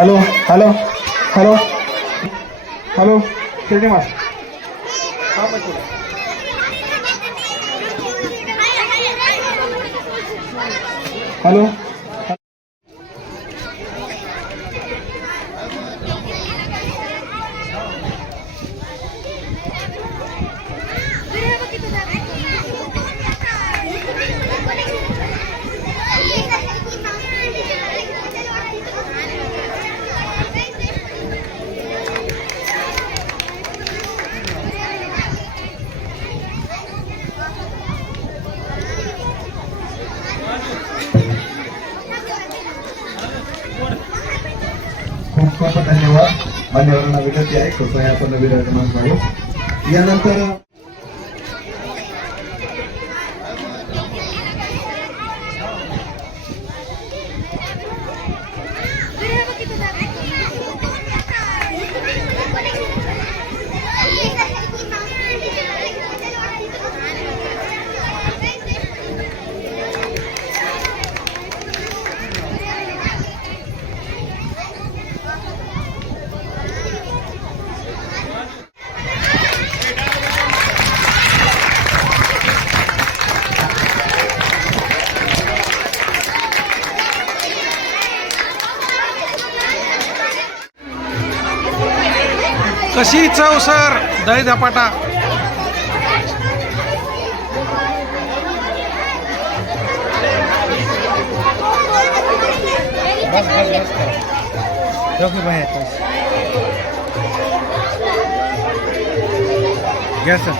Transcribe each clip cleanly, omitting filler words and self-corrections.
Hello hello hello hello Srinivas hello खूप धन्यवाद. मान्यवरांना विनंती आहे कृपया आपण विराजमान व्हावे. यानंतर कशी चव सर दही धपाटा घ्या सर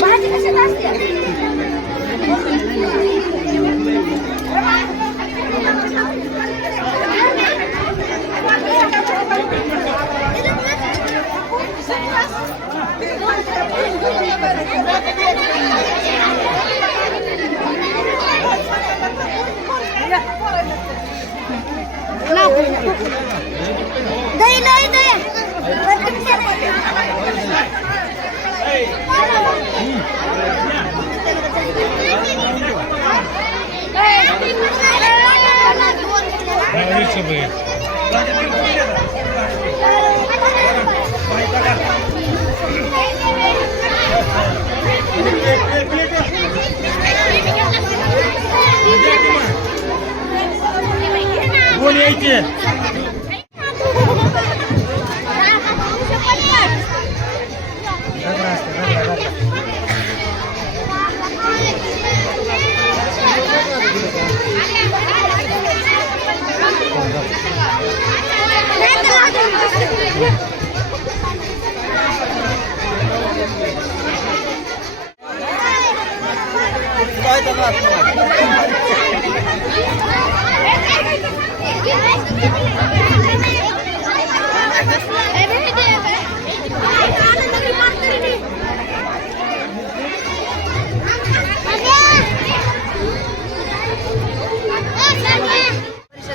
भाजी कशाला असते दही नाही दही कोण यायचे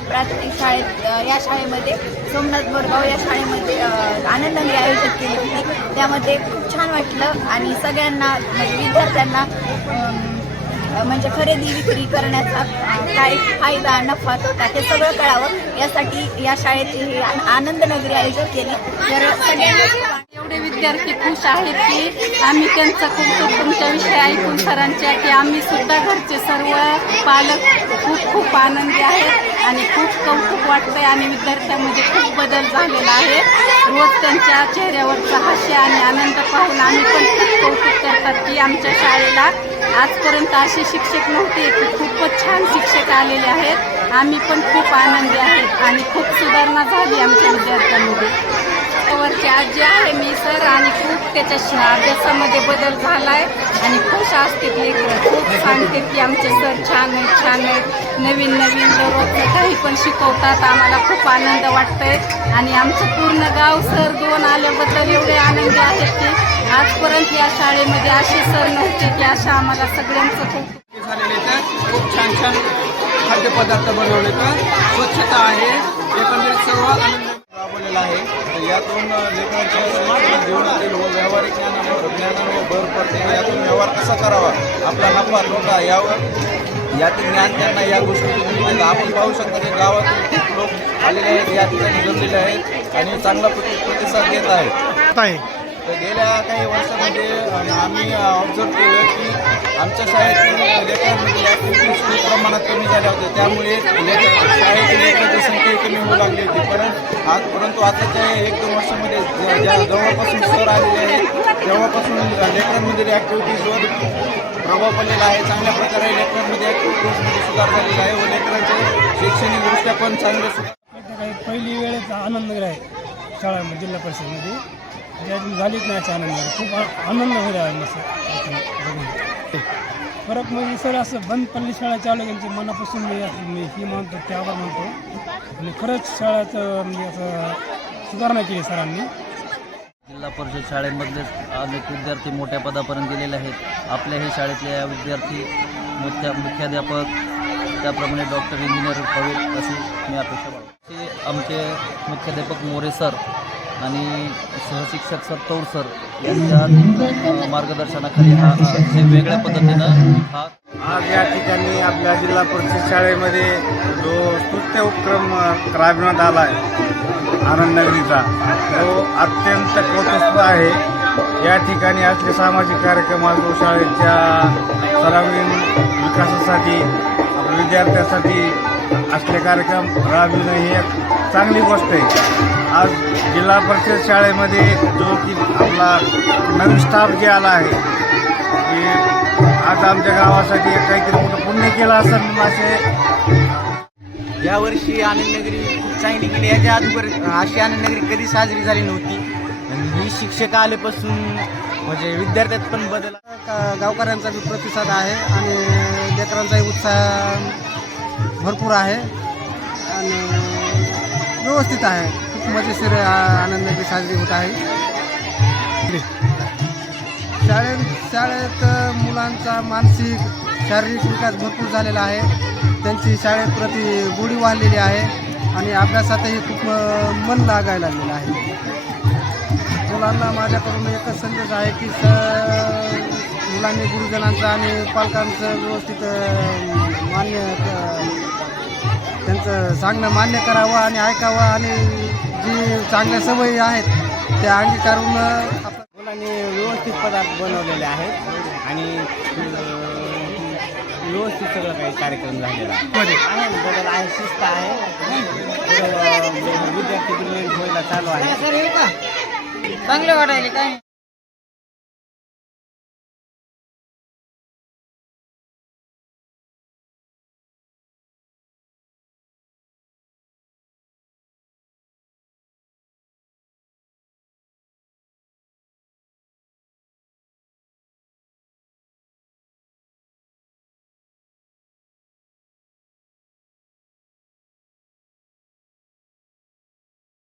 प्राथमिक शाळेत या शाळेमध्ये सोमनाथ बोरगाव या शाळेमध्ये आनंदनगरी आयोजित केली होती. त्यामध्ये खूप छान वाटलं आणि सगळ्यांना म्हणजे विद्यार्थ्यांना म्हणजे खरेदी विक्री करण्याचा काय फायदा नफा तोटा हे सगळं कळावं यासाठी या शाळेची ही आनंदनगरी आयोजित केली. तर सगळ्यांना एवढे विद्यार्थी खुश आहेत की आम्ही त्यांचं कौतुक तुमच्याविषयी ऐकून सरांच्या की आम्ही सुद्धा घरचे सर्व पालक खूप आनंदी आहेत आणि खूप कौतुक वाटतंय आणि विद्यार्थ्यांमध्ये खूप बदल झालेला आहे. रोज त्यांच्या चेहऱ्यावरचा हास्य आणि आनंद पाहून आम्ही पण खूप कौतुक करतात की आमच्या शाळेला आजपर्यंत असे शिक्षक नव्हते की खूपच छान शिक्षक आलेले आहेत. आम्ही पण खूप आनंदी आहेत आणि खूप सुधारणा झाली आमच्या विद्यार्थ्यांमध्ये. वरची आजी आहे मी सर आणि खूप त्याच्या अभ्यासामध्ये बदल झाला आहे आणि खुश असते लेकरं. खूप सांगते की आमचे सर छान आहेत नवीन दररोजचं काही पण शिकवतात. आम्हाला खूप आनंद वाटतोय आणि आमचं पूर्ण गाव सर 2 आल्याबद्दल एवढे आनंदी आहेत की आजपर्यंत या शाळेमध्ये असे सर नव्हते की अशा आम्हाला सगळ्यांचं खूप झालेले तर खूप छान खाद्यपदार्थ बनवले तर स्वच्छता आहे एकंदरीत सर्व आनंद राबवलेला आहे. तर यातून लेकरांच्या जीवनातील व्यावहारिक ज्ञानावर भर पडते. यातून व्यवहार कसा करावा आपला नफा तोटा यातील ज्ञान त्यांना या गोष्टीतून मिळतं. आपण पाहू शकता की गावातील खूप लोक आलेले आहेत या ठिकाणी जमलेले आहेत आणि चांगला प्रतिसाद देत आहेत. तर गेल्या काही वर्षामध्ये आम्ही ऑब्झर्व केलं की आमच्या शाळेतील लेकरांमध्ये ॲक्टिव्हिटीज खूप प्रमाणात कमी झाल्या होत्या. त्यामुळे शाळेतील लेकरांची संख्या कमी होऊ लागली होती. परंतु आताच्या 1-2 वर्षामध्ये जेव्हापासून सर आलेले आहेत तेव्हापासून लेकरांमधील ॲक्टिव्हिटीजवर प्रभाव पडलेला आहे. चांगल्या प्रकारे लेकरांमध्ये ॲक्टिव्हिटीजमध्ये सुधार झालेला आहे व लेकरांचे शैक्षणिकदृष्ट्या पण चांगले पहिली वेळेस आनंदनगर आहे शाळा जिल्हा परिषदेमध्ये त्यातून झालीच नाही याचा आनंद खूप आनंद होत आहे बघून. फरक म्हणजे सर असं बंद पडली शाळा चालू त्यांची मनापासून मी ही मानतो त्यावर मानतो आणि खरंच शाळेचं म्हणजे असं सुधारणा केली सरांनी. जिल्हा परिषद शाळेमधलेच अनेक विद्यार्थी मोठ्या पदापर्यंत गेलेले आहेत. आपल्या हे शाळेतले या विद्यार्थी मुख्याध्यापक त्याप्रमाणे डॉक्टर इंजिनियर व्हावेत अशी मी अपेक्षा बाळगतो. आमचे मुख्याध्यापक मोरे सर आणि सहशिक्षक सर तौर सर यांच्या मार्गदर्शनाखाली हा वेगळ्या पद्धतीनं आज या ठिकाणी आपल्या जिल्हा परिषद शाळेमध्ये जो स्तुत्य उपक्रम राबविण्यात आला आहे आनंदनगरीचा तो अत्यंत कौतुक आहे. या ठिकाणी असले सामाजिक कार्यक्रम असो शाळेच्या सर्वांगीण विकासासाठी विद्यार्थ्यांसाठी असले कार्यक्रम राबविणं ही एक चांगली गोष्ट आहे. आज जिल्हा परिषद शाळेमध्ये जो की आपला नवीन स्टाफ जे आला आहे की आज आमच्या गावासाठी काहीतरी मोठं पुण्य केलं असं असे. यावर्षी आनंदनगरी खूप चांगली केली. याच्या अगोदर अशी आनंदनगरी कधी साजरी झाली नव्हती. आणि ही शिक्षक आल्यापासून म्हणजे विद्यार्थ्यात पण बदल गावकऱ्यांचा बी प्रतिसाद आहे आणि लेकरांचाही उत्साह भरपूर आहे आणि व्यवस्थित आहे. खूप मजेशीर आनंदनगरी साजरी होत आहे. शाळेत मुलांचा मानसिक शारीरिक विकास भरपूर झालेला आहे. त्यांची शाळेप्रती गोडी वाढलेली आहे आणि अभ्यासातही खूप मन लागायला लागलेलं आहे. मुलांना माझ्याकडून एकच संदेश आहे की मुलांनी गुरुजनांचं आणि पालकांचं व्यवस्थित त्यांचं सांगणं मान्य करावं आणि ऐकावं आणि जी चांगल्या सवयी आहेत त्या अंगीकारून मुलांनी व्यवस्थित पदार्थ बनवलेले आहेत आणि व्यवस्थित सगळं काही कार्यक्रम झालेला आहे. बदल आहे शिस्त आहे विद्यार्थी व्हायला चालू आहे. चांगलं वाटायला काय